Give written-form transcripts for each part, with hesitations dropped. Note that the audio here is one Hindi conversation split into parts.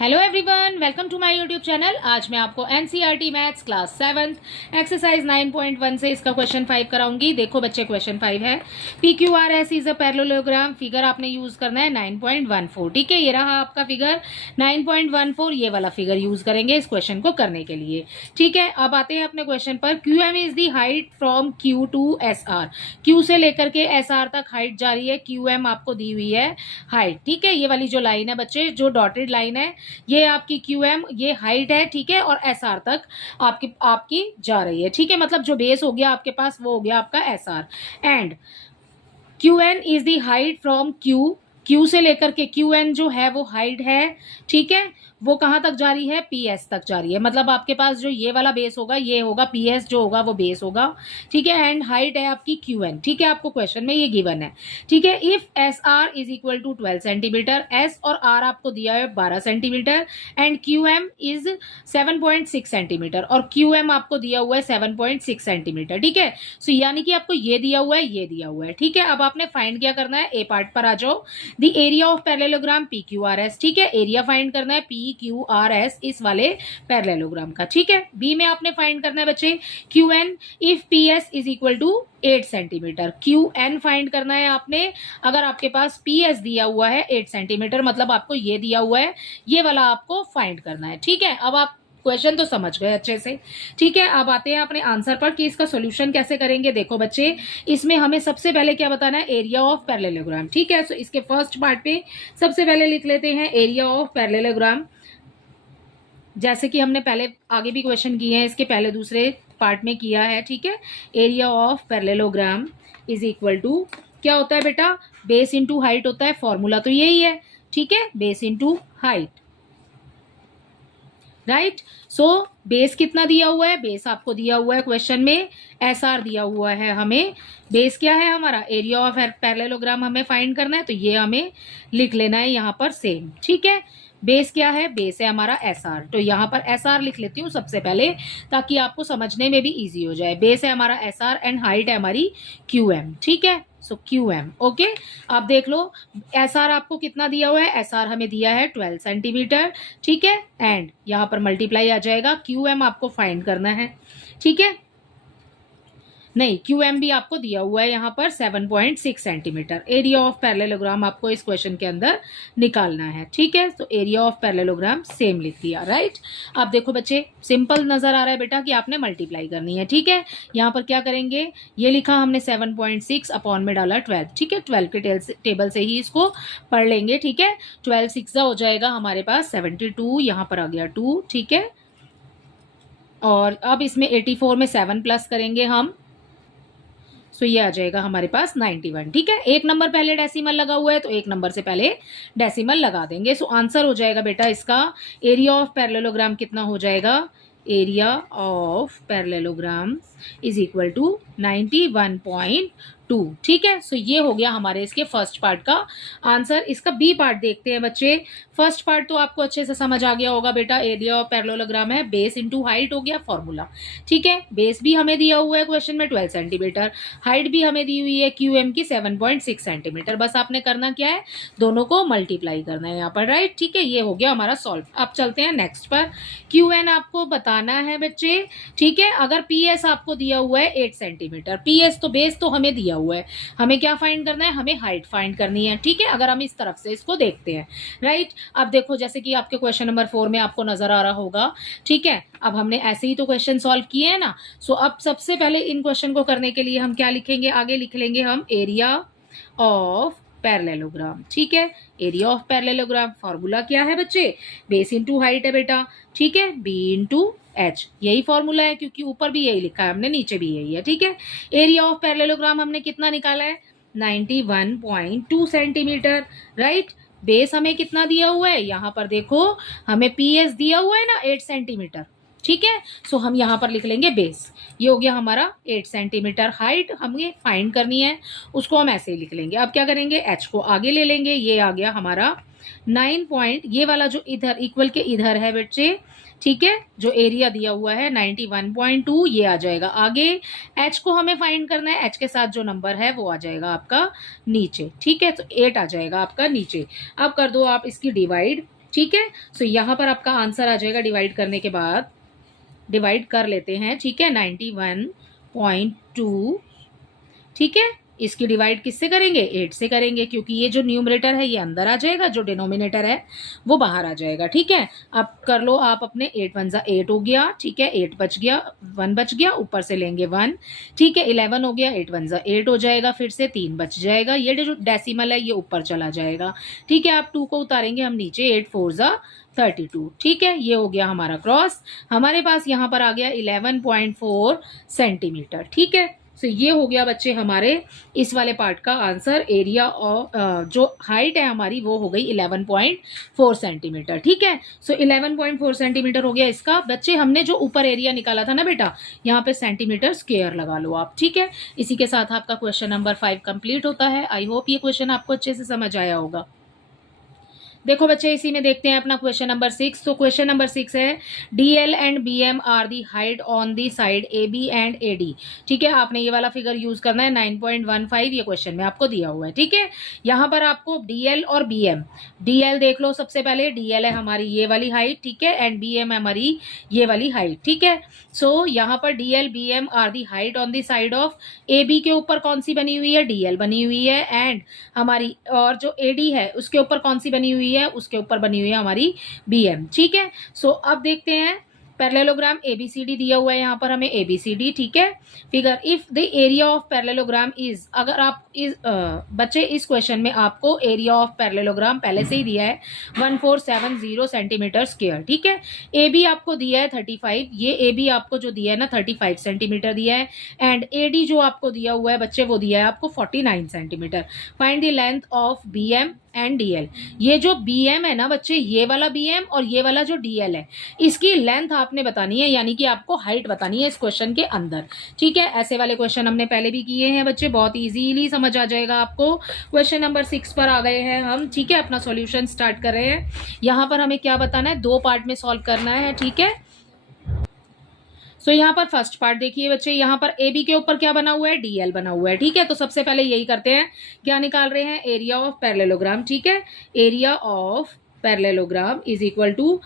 Hello everyone, welcome to my YouTube channel. आज मैं आपको एनसीईआरटी मैथ्स क्लास 7 एक्सरसाइज 9.1 से इसका क्वेश्चन 5 कराऊंगी। देखो बच्चे, क्वेश्चन 5 है PQRS is a parallelogram. Figure आपने यूज करना है 9.14। ठीक है, ये रहा आपका फिगर 9.14। ये वाला फिगर यूज करेंगे इस क्वेश्चन को करने के लिए। ठीक है, अब आते हैं अपने क्वेश्चन पर। QM is the height from Q to SR। Q से लेकर के SR तक हाइट जा रही है। QM आपको दी हुई है हाइट। ठीक है, ये वाली जो लाइन है बच्चे, जो डॉटेड लाइन है, ये आपकी QM, ये हाइट है। ठीक है, और SR तक आपकी जा रही है। ठीक है, मतलब जो बेस हो गया आपके पास वो हो गया आपका SR। And QN is the height from Q से लेकर के QN जो है वो हाइट है। ठीक है, वो कहाँ तक जा रही है? PS तक जा रही है। मतलब आपके पास जो ये वाला बेस होगा ये होगा PS, जो होगा वो बेस होगा। ठीक है, एंड हाइट है आपकी QN। ठीक है, आपको क्वेश्चन में ये गिवन है। ठीक है, if SR is equal to 12 centimetre, S और R आपको दिया है 12 centimetre, and QM is 7.6 centimetre, और QM आपको दिया हुआ है 7.6 सेंटीमीटर। ठीक है, सो यानी कि आपको ये दिया हुआ है, ये दिया हुआ है। ठीक है, अब आपने फाइंड क्या करना है? ए पार्ट पर आ जाओ। The area of parallelogram PQRS। ठीक है, एरिया फाइंड करना है PQRS इस वाले पैरेललोग्राम का। ठीक है, बी में आपने फाइंड करना है बच्चे QN if PS is equal to 8 centimetre. QN find करना है आपने। अगर आपके पास PS दिया हुआ है 8 सेंटीमीटर, मतलब आपको ये दिया हुआ है, ये वाला आपको फाइंड करना है। ठीक है, अब आप क्वेश्चन तो समझ गए अच्छे से। ठीक है, अब आते हैं अपने आंसर पर कि इसका सॉल्यूशन कैसे करेंगे। देखो बच्चे, इसमें हमें सबसे पहले क्या बताना है? Area of parallelogram. ठीक है, सो इसके फर्स्ट पार्ट पे सबसे पहले लिख लेते हैं एरिया ऑफ पैरेललोग्राम। जैसे कि हमने पहले आगे भी क्वेश्चन किए हैं, इसके पहले दूसरे पार्ट में किया है। ठीक है, area of parallelogram is equal to क्या होता है बेटा? बेस इंटू हाइट होता है। फॉर्मूला तो यही है। ठीक है, base into height, right. So base कितना दिया हुआ है? बेस आपको दिया हुआ है क्वेश्चन में SR दिया हुआ है हमें। बेस क्या है हमारा? एरिया ऑफ पैरेललोग्राम हमें फाइंड करना है, तो ये हमें लिख लेना है यहाँ पर सेम। ठीक है, बेस क्या है? बेस है हमारा SR, तो यहाँ पर SR लिख लेती हूँ सबसे पहले, ताकि आपको समझने में भी इजी हो जाए। बेस है हमारा SR एंड हाइट है हमारी QM। ठीक है, सो QM। ओके, आप देख लो SR आपको कितना दिया हुआ है? SR हमें दिया है 12 सेंटीमीटर। ठीक है, एंड यहाँ पर मल्टीप्लाई आ जाएगा। QM आपको फाइंड करना है। ठीक है, नहीं, QM भी आपको दिया हुआ है यहाँ पर 7.6 सेंटीमीटर। एरिया ऑफ पैरेललोग्राम आपको इस क्वेश्चन के अंदर निकालना है। ठीक है, तो एरिया ऑफ पैरेललोग्राम सेम लिख दिया, राइट। अब देखो बच्चे, सिंपल नजर आ रहा है बेटा कि आपने मल्टीप्लाई करनी है। ठीक है, यहाँ पर क्या करेंगे? ये लिखा हमने 7.6, अपॉन में डाला 12। ठीक है, 12 के टेबल से ही इसको पढ़ लेंगे। ठीक है, 12 6 हो जाएगा हमारे पास 72, यहाँ पर आ गया 2। ठीक है, और अब इसमें 84 में 7 प्लस करेंगे हम, सो ये आ जाएगा हमारे पास 91। ठीक है, एक नंबर पहले डेसिमल लगा हुआ है, तो एक नंबर से पहले डेसिमल लगा देंगे। सो आंसर हो जाएगा बेटा इसका, एरिया ऑफ पैरेललोग्राम कितना हो जाएगा? Area of parallelogram is equal to 91.2। ठीक है, सो ये हो गया हमारे इसके फर्स्ट पार्ट का आंसर। इसका बी पार्ट देखते हैं बच्चे। फर्स्ट पार्ट तो आपको अच्छे से समझ आ गया होगा बेटा। एरिया ऑफ पैरेललोग्राम है बेस इंटू हाइट हो गया फॉर्मूला। ठीक है, बेस भी हमें दिया हुआ है क्वेश्चन में 12 सेंटीमीटर, हाइट भी हमें दी हुई है QM की 7.6 सेंटीमीटर। बस आपने करना क्या है? दोनों को मल्टीप्लाई करना है यहाँ पर, राइट। ठीक है, ये हो गया हमारा सॉल्व। अब चलते हैं नेक्स्ट पर। QN आपको बताना है बच्चे। ठीक है, अगर PS आपको दिया हुआ है 8 सेंटीमीटर, PS तो बेस तो हमें दिया हुआ है, हमें क्या फाइंड करना है? हमें हाइट फाइंड करनी है। ठीक है, अगर हम इस तरफ से इसको देखते हैं, राइट। अब देखो, जैसे कि आपके क्वेश्चन नंबर 4 में आपको नजर आ रहा होगा। ठीक है, अब हमने ऐसे ही तो क्वेश्चन सॉल्व किए हैं ना। सो अब सबसे पहले इन क्वेश्चन को करने के लिए हम क्या लिखेंगे? आगे लिख लेंगे हम एरिया ऑफ पैरेललोग्राम। ठीक है, एरिया ऑफ पैरेललोग्राम फॉर्मूला क्या है बच्चे? बेस इंटू हाइट है बेटा। ठीक है, B इंटू H, यही फॉर्मूला है, क्योंकि ऊपर भी यही लिखा है हमने, नीचे भी यही है। ठीक है, एरिया ऑफ पैरेललोग्राम हमने कितना निकाला है? 91.2 सेंटीमीटर, राइट। बेस हमें कितना दिया हुआ है? यहाँ पर देखो, हमें PS दिया हुआ है ना 8 सेंटीमीटर। ठीक है, सो हम यहाँ पर लिख लेंगे बेस। ये हो गया हमारा 8 सेंटीमीटर। हाइट हमें फाइंड करनी है, उसको हम ऐसे ही लिख लेंगे। अब क्या करेंगे? H को आगे ले लेंगे। ये आ गया हमारा 9 पॉइंट, ये वाला जो इधर इक्वल के इधर है बच्चे। ठीक है, जो एरिया दिया हुआ है 91.2, ये आ जाएगा आगे। H को हमें फाइंड करना है, H के साथ जो नंबर है वो आ जाएगा आपका नीचे। ठीक है, तो 8 आ जाएगा आपका नीचे। अब कर दो आप इसकी डिवाइड। ठीक है। सो यहाँ पर आपका आंसर आ जाएगा डिवाइड करने के बाद, डिवाइड कर लेते हैं, ठीक है, 91.2, ठीक है। इसकी डिवाइड किससे करेंगे, 8 से करेंगे, क्योंकि ये जो न्यूमरेटर है ये अंदर आ जाएगा, जो डिनोमिनेटर है वो बाहर आ जाएगा, ठीक है। अब कर लो आप अपने, 8 1 जा 8 हो गया, ठीक है, 8 बच गया, 1 बच गया, ऊपर से लेंगे 1, ठीक है, 11 हो गया, 8 1 जा 8 हो जाएगा, फिर से 3 बच जाएगा, ये जो डेसिमल है ये ऊपर चला जाएगा, ठीक है। आप 2 को उतारेंगे हम नीचे, 8 4 जा 32, ठीक है। ये हो गया हमारा क्रॉस, हमारे पास यहाँ पर आ गया 11.4 सेंटीमीटर, ठीक है। तो ये हो गया बच्चे हमारे इस वाले पार्ट का आंसर। एरिया और जो हाइट है हमारी वो हो गई 11.4 सेंटीमीटर, ठीक है। सो 11.4 सेंटीमीटर हो गया इसका। बच्चे हमने जो ऊपर एरिया निकाला था ना बेटा, यहाँ पे सेंटीमीटर स्क्वायर लगा लो आप, ठीक है। इसी के साथ आपका क्वेश्चन नंबर 5 कंप्लीट होता है। आई होप ये क्वेश्चन आपको अच्छे से समझ आया होगा। देखो बच्चे इसी में देखते हैं अपना क्वेश्चन नंबर 6। तो क्वेश्चन नंबर 6 है, DL and BM are the height on the side AB and AD, ठीक है। आपने ये वाला फिगर यूज करना है, 9.15 ये क्वेश्चन में आपको दिया हुआ है, ठीक है। यहाँ पर आपको DL और BM, DL देख लो सबसे पहले, DL है हमारी ये वाली हाइट, ठीक है, एंड BM है हमारी ये वाली हाइट, ठीक है। सो यहाँ पर DL BM are the height on the side of AB के ऊपर कौन सी बनी हुई है, DL बनी हुई है, एंड हमारी और जो AD है उसके ऊपर कौन सी बनी हुई है, उसके ऊपर बनी हुई है हमारी BM, ठीक है। सो अब देखते हैं पैरेललोग्राम ABCD दिया हुआ है यहाँ पर हमें ABCD, ठीक है। Figure if the area of parallelogram is, अगर आप इस बच्चे इस क्वेश्चन में आपको एरिया ऑफ पैरेललोग्राम पहले से ही दिया है 1470 सेंटीमीटर स्क्वायर, ठीक है। AB आपको दिया है 35, ये AB आपको जो दिया है ना 35 सेंटीमीटर दिया है, एंड AD जो आपको दिया हुआ है बच्चे वो दिया है आपको 49 centimetre. Find the length of BM and DL। ये जो BM है ना बच्चे, ये वाला BM और ये वाला जो DL है, इसकी लेंथ आपने बतानी है, यानी कि आपको हाइट बतानी है इस क्वेश्चन के अंदर, ठीक है। ऐसे वाले क्वेश्चन हमने पहले भी किए हैं बच्चे, बहुत इजीली समझ आ जाएगा आपको। क्वेश्चन नंबर 6 पर आ गए हैं हम, ठीक है। अपना सॉल्यूशन स्टार्ट कर रहे हैं। यहाँ पर हमें क्या बताना है, 2 पार्ट में सॉल्व करना है, ठीक है। सो यहाँ पर फर्स्ट पार्ट देखिए बच्चे, यहाँ पर AB के ऊपर क्या बना हुआ है, DL बना हुआ है, ठीक है। तो सबसे पहले यही करते हैं, क्या निकाल रहे हैं, एरिया ऑफ पैरेललोग्राम, ठीक है। Area of parallelogram is equal to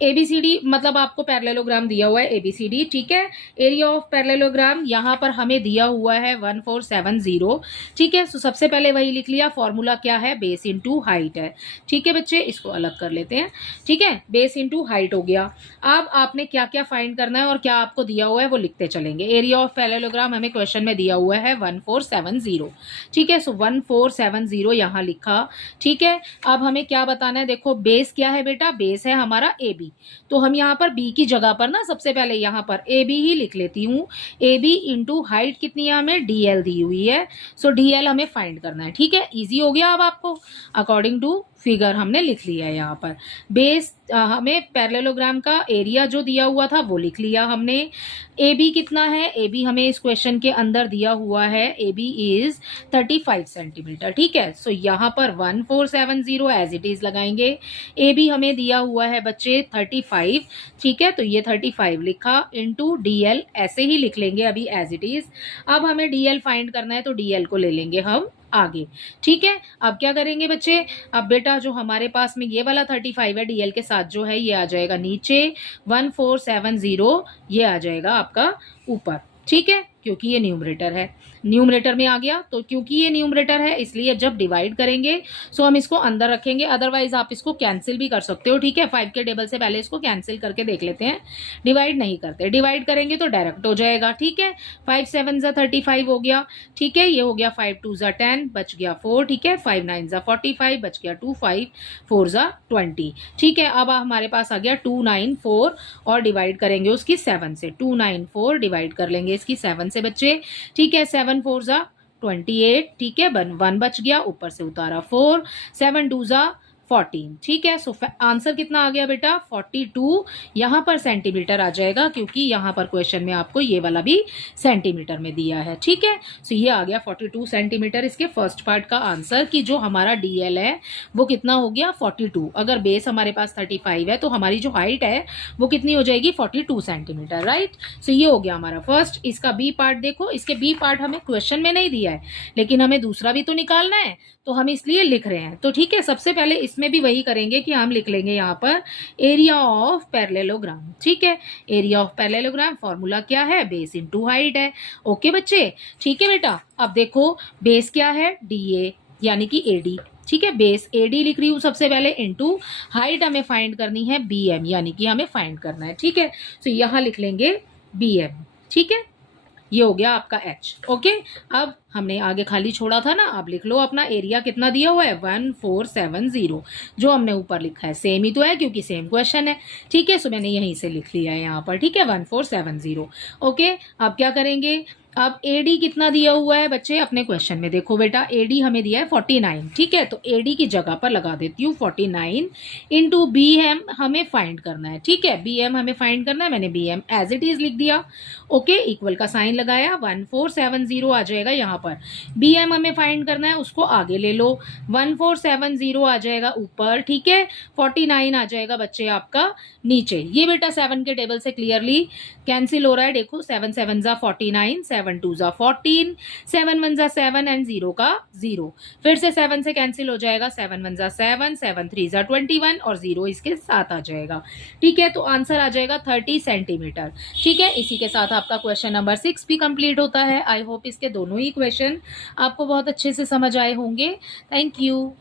ABCD, मतलब आपको पैरेललोग्राम दिया हुआ है ABCD, ठीक है। एरिया ऑफ पैरेललोग्राम यहाँ पर हमें दिया हुआ है 1470, ठीक है। सो सबसे पहले वही लिख लिया, फॉर्मूला क्या है, बेस इनटू हाइट है, ठीक है बच्चे। इसको अलग कर लेते हैं, ठीक है, बेस इनटू हाइट हो गया। अब आपने क्या क्या फाइंड करना है और क्या आपको दिया हुआ है वो लिखते चलेंगे। एरिया ऑफ पैरेललोग्राम हमें क्वेश्चन में दिया हुआ है 1470, ठीक है। सो 1470 यहाँ लिखा, ठीक है। अब हमें क्या बताना है, देखो बेस क्या है बेटा, बेस है हमारा AB, तो हम यहाँ पर B की जगह पर ना सबसे पहले यहाँ पर AB ही लिख लेती हूँ। AB इंटू हाइट कितनी है हमें, DL दी हुई है। सो DL हमें फाइंड करना है, ठीक है। इजी हो गया अब आपको, अकॉर्डिंग टू फिगर हमने लिख लिया है यहाँ पर। बेस हमें पैरेललोग्राम का एरिया जो दिया हुआ था वो लिख लिया हमने। AB कितना है, AB हमें इस क्वेश्चन के अंदर दिया हुआ है, AB इज 35 सेंटीमीटर, ठीक है। सो यहाँ पर 1470 एज इट इज लगाएंगे। AB हमें दिया हुआ है बच्चे 35, ठीक है। तो ये 35 लिखा, इंटू DL ऐसे ही लिख लेंगे अभी एज इट इज। अब हमें DL फाइंड करना है, तो DL को ले लेंगे हम आगे, ठीक है। अब क्या करेंगे बच्चे, अब बेटा जो हमारे पास में ये वाला 35 है DL के साथ जो है ये आ जाएगा नीचे, 1470 ये आ जाएगा आपका ऊपर, ठीक है, क्योंकि ये न्यूमरेटर है, न्यूमरेटर में आ गया। तो क्योंकि ये न्यूमरेटर है इसलिए जब डिवाइड करेंगे सो हम इसको अंदर रखेंगे, अदरवाइज आप इसको कैंसिल भी कर सकते हो, ठीक है। 5 के टेबल से पहले इसको कैंसिल करके देख लेते हैं, डिवाइड नहीं करते, डिवाइड करेंगे तो डायरेक्ट हो जाएगा, ठीक है। 5 7 जा 35 हो गया, ठीक है। ये हो गया 5 2 जा 10, बच गया 4, ठीक है। 5 9 जा 45, बच गया 2, 5 4 जा 20, ठीक है। अब हमारे पास आ गया 294 और डिवाइड करेंगे उसकी 7 से, 294 डिवाइड कर लेंगे इसकी 7 से बच्चे, ठीक है। 7 4 जा 28, ठीक है। 1 बच गया, ऊपर से उतारा 4, 7 2 जा 14, ठीक है। सो आंसर कितना आ गया बेटा, 42 यहाँ पर सेंटीमीटर आ जाएगा, क्योंकि यहाँ पर क्वेश्चन में आपको ये वाला भी सेंटीमीटर में दिया है, ठीक है। सो ये आ गया 42 सेंटीमीटर इसके फर्स्ट पार्ट का आंसर, कि जो हमारा DL है वो कितना हो गया 42। अगर बेस हमारे पास 35 है तो हमारी जो हाइट है वो कितनी हो जाएगी 42 सेंटीमीटर, राइट। सो ये हो गया हमारा फर्स्ट। इसका B पार्ट देखो, इसके B पार्ट हमें क्वेश्चन में नहीं दिया है, लेकिन हमें दूसरा भी तो निकालना है, तो हम इसलिए लिख रहे हैं। तो ठीक है, सबसे पहले इस इसमें भी वही करेंगे कि हम लिख लेंगे यहाँ पर एरिया ऑफ पैरेललोग्राम। ठीक है, एरिया ऑफ पैरेललोग्राम फॉर्मूला क्या है, बेस इनटू हाइट है। ओके बच्चे, ठीक है बेटा। अब देखो बेस क्या है, DA यानी कि AD। ठीक है, बेस AD लिख रही हूँ सबसे पहले, इनटू हाइट हमें फाइंड करनी है BM यानी कि हमें फाइंड करना है। ठीक है, तो यहाँ लिख लेंगे BM। ठीक है, ये हो गया आपका H। ओके, अब हमने आगे खाली छोड़ा था ना, अब लिख लो अपना एरिया कितना दिया हुआ है 1470, जो हमने ऊपर लिखा है सेम ही तो है क्योंकि सेम क्वेश्चन है। ठीक है, सो मैंने यहीं से लिख लिया है यहाँ पर। ठीक है, 1470। ओके, अब क्या करेंगे, अब AD कितना दिया हुआ है बच्चे अपने क्वेश्चन में, देखो बेटा AD हमें दिया है 49। ठीक है, तो AD की जगह पर लगा देती हूँ 49 इंटू BM हमें फाइंड करना है। ठीक है, BM हमें फाइंड करना है, मैंने BM एज इट इज लिख दिया। ओके, इक्वल का साइन लगाया, 1470 आ जाएगा यहाँ पर। BM हमें फाइंड करना है, उसको आगे ले लो, 1470 आ जाएगा ऊपर। ठीक है, 49 आ जाएगा बच्चे आपका नीचे। ये बेटा 7 के टेबल से क्लियरली कैंसिल हो रहा है, देखो 7 7 जा 49, 7 2 जा 14, 7 1 जा 7 एंड 0 का 0। फिर से 7 से कैंसिल हो जाएगा, 7 1 जा 7, 7 3 जा 21 और 0 इसके साथ आ जाएगा। ठीक है, तो आंसर आ जाएगा 30 सेंटीमीटर। ठीक है, इसी के साथ आपका क्वेश्चन नंबर 6 भी कंप्लीट होता है। आई होप इसके दोनों ही क्वेश्चन आपको बहुत अच्छे से समझ आए होंगे। Thank you.